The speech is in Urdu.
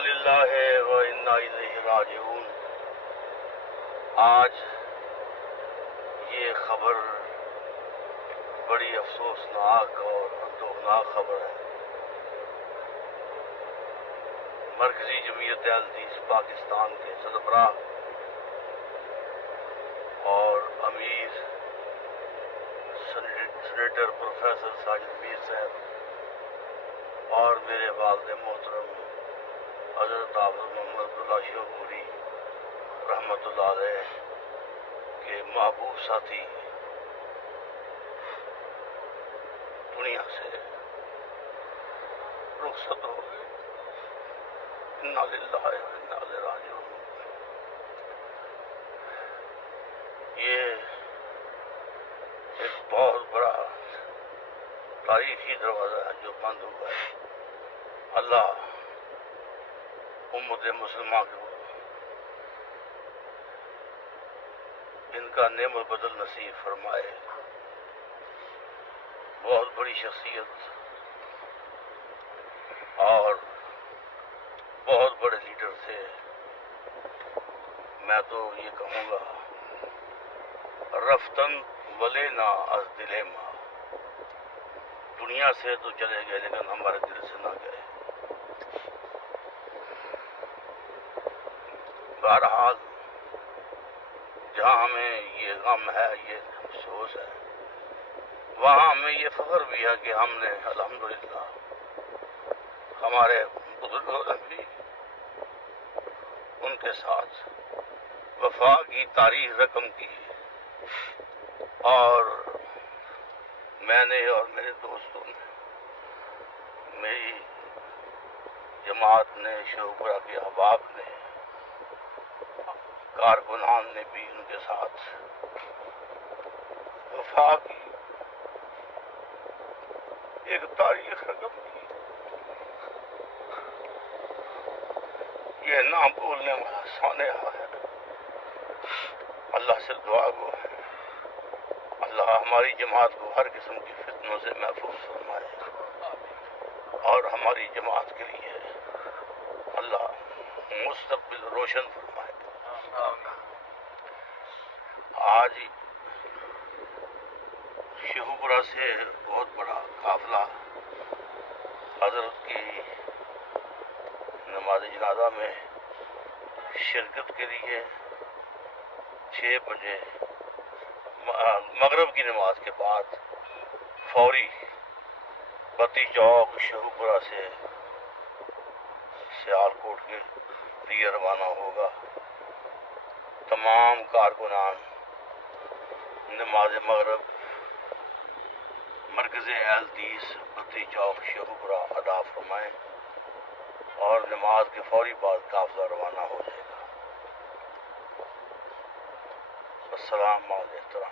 للہ و انا الیہ راجعون۔ آج یہ خبر بڑی افسوسناک اور اندوہناک خبر ہے۔ مرکزی جمعیت اہلحدیث پاکستان کے سربراہ اور امیر سینیٹر پروفیسر ساجد میر صاحب اور میرے والد محترم حضرت حافظ محمد عبداللہ شوقی رحمۃ اللہ علیہ کے محبوب ساتھی دنیا سے رخصت ہو گئے۔ انا للہ و انا الیہ راجعون۔ یہ ایک بہت بڑا تاریخی دروازہ ہے جو بند ہوا ہے۔ اللہ امت مسلمہ کو ان کا نعم البدل نصیب فرمائے۔ بہت بڑی شخصیت اور بہت بڑے لیڈر تھے۔ میں تو یہ کہوں گا رفتن ولینا از دل ما، دنیا سے تو چلے گئے لیکن ہمارے دل سے نہ گئے۔ بہرحال جہاں ہمیں یہ غم ہے، یہ افسوس ہے، وہاں ہمیں یہ فخر بھی ہے کہ ہم نے الحمدللہ ہمارے بزرگوں نے بھی ان کے ساتھ وفا کی تاریخ رقم کی، اور میں نے اور میرے دوستوں نے، میری جماعت نے، شوبرہ کے احباب نے، کارکنان نے بھی ان کے ساتھ وفا کی ایک تاریخ رقم کی۔ یہ نہ بولنے والا سانحہ ہے۔ اللہ سے دعا گو ہے اللہ ہماری جماعت کو ہر قسم کی فتنوں سے محفوظ فرمائے، اور ہماری جماعت کے لیے اللہ مستقبل روشن فرمائے۔ آج شیخوپورہ سے بہت بڑا قافلہ حضرت کی نماز جنازہ میں شرکت کے لیے 6 بجے مغرب کی نماز کے بعد فوری بتی چوک شیخوپورہ سے سیالکوٹ کے لیے روانہ ہوگا۔ تمام کارکنان نماز مغرب مرکز اہلحدیث بتی چوک شیخوپورہ ادا فرمائیں، اور نماز کے فوری بعد قافلہ روانہ ہو جائے گا۔ السلام علیکم۔